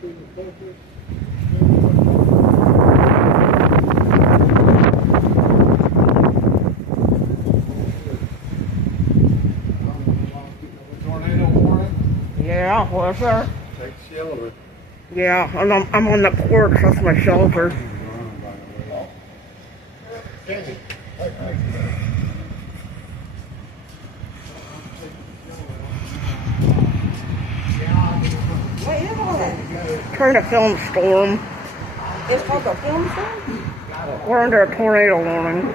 Tornado warning? Yeah, was there? Take shelter. Yeah, and I'm on the porch. That's my shelter. What is all that? Trying to film storm. It's called a film storm? We're under a tornado warning.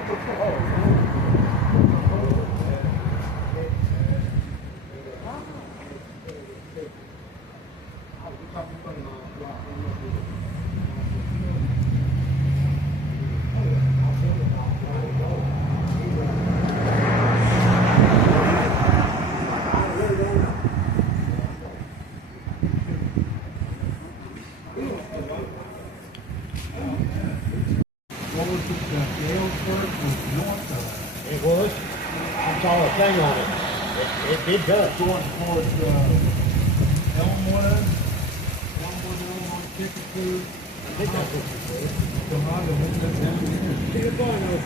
What was it, Galesburg was north of It was. I saw a thing on it. It did touch. going towards Elmwood, Illinois, Kickapoo. I think that's what you said. Come on, and then down here. See the point of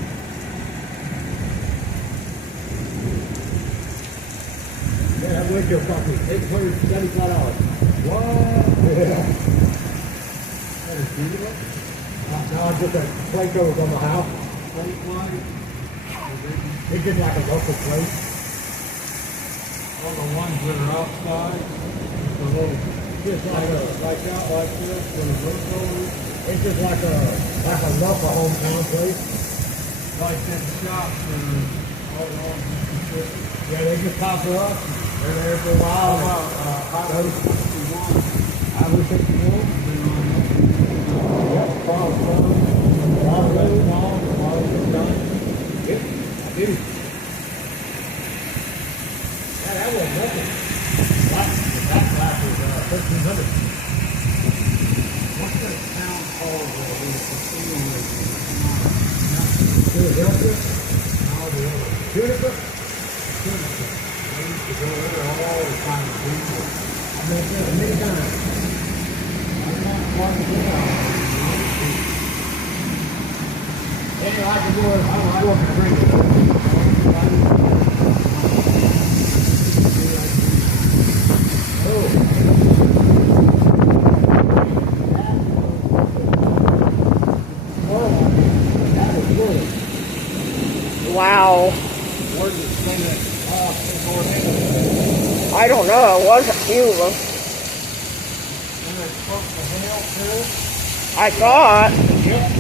Yeah, that windshield cost me $875. What? Yeah. That is beautiful. No, I just a plate over on the house. State light. It's just like a local place. All the ones that are outside, the little, Just like a, like out like this, with a roof over it, it's just like a local hometown place. like them shops that are all along Mississippi. Yeah, they just pop up. They're there for a while. Highway 61, Highway 61. Yep, Charles Road. Charles Road and all. Charles Road. Yep, I do. Yeah, that wasn't nothing. That class was 1,300. what's that town called where we continually, Philadelphia. Juniper. I used to go there all the time to do this. I've been there many times. I'm not quite sure. Ain't like it was. I was working drinking. Wow. Where did it say that in North I don't know. It wasn't Cuba. And it's supposed to hail too? I thought. Yep.